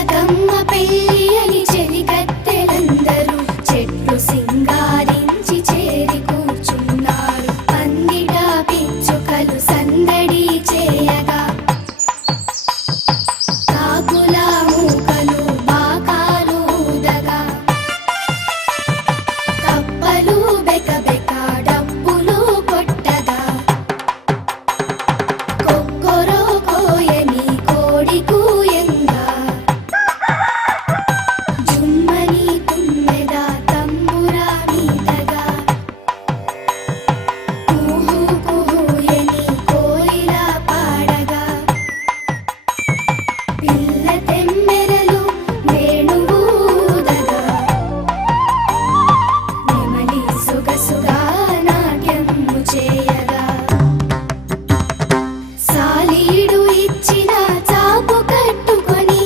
చిలకమ్మ పెళ్ళి అని చెలికత్తెలందరూ చెట్లు సింగారించి చేరి కూర్చున్నారు. పందిట పిచ్చుకలు సందడి చేయగా కాకుల మూకలు బాకాలు ఊదగా కప్పలు బెకబెక డప్పులు కొట్టగా కొక్కొరో కోయని కోడి కూయంగా జుమ్మని తుమ్మెద తంబురా మీదగా కుహు కుహుయని కోయిల పాడగా పిల్ల తెమ్మెరలు వేణువూదగా నెమలి సొగసుగా నాట్యము చేయగా సాలీడు ఇచ్చిన చాపు కట్టుకొని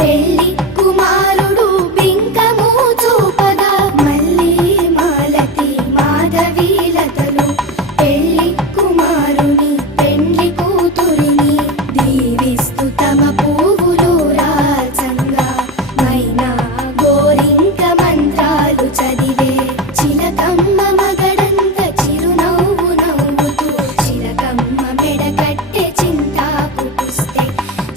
పెళ్లి కుమారుడు బింకము చూపగా మళ్ళీ మాలతి మాధవీలతలు పెళ్లి కుమారుని పెండ్లి కూతురిని దీవిస్తూ తమ పువ్వులు రాల్చంగా మైనా గోరింక మంత్రాలు చదివే చిలకమ్మ మగడంత చిరునవ్వు నవ్వుతూ చిలకమ్మ మెడకట్టె చింతాకు పుస్తే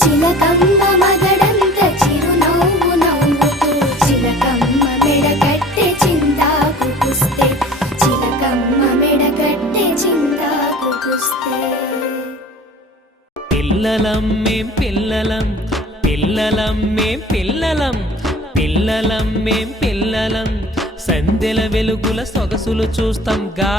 చిలకమ్మ మగడంత చిరునవ్వు నవ్వుతూ చిలకమ్మ మెడకట్టె చింతాకు పుస్తే చిలకమ్మ మెడకట్టె చింతాకు పుస్తే. పిల్లలం మేం పిల్లలం పిల్లలం మేం పిల్లలం పిల్లలం మేం పిల్లలం సందెల వెలుగుల సొగసులు చూస్తాం గా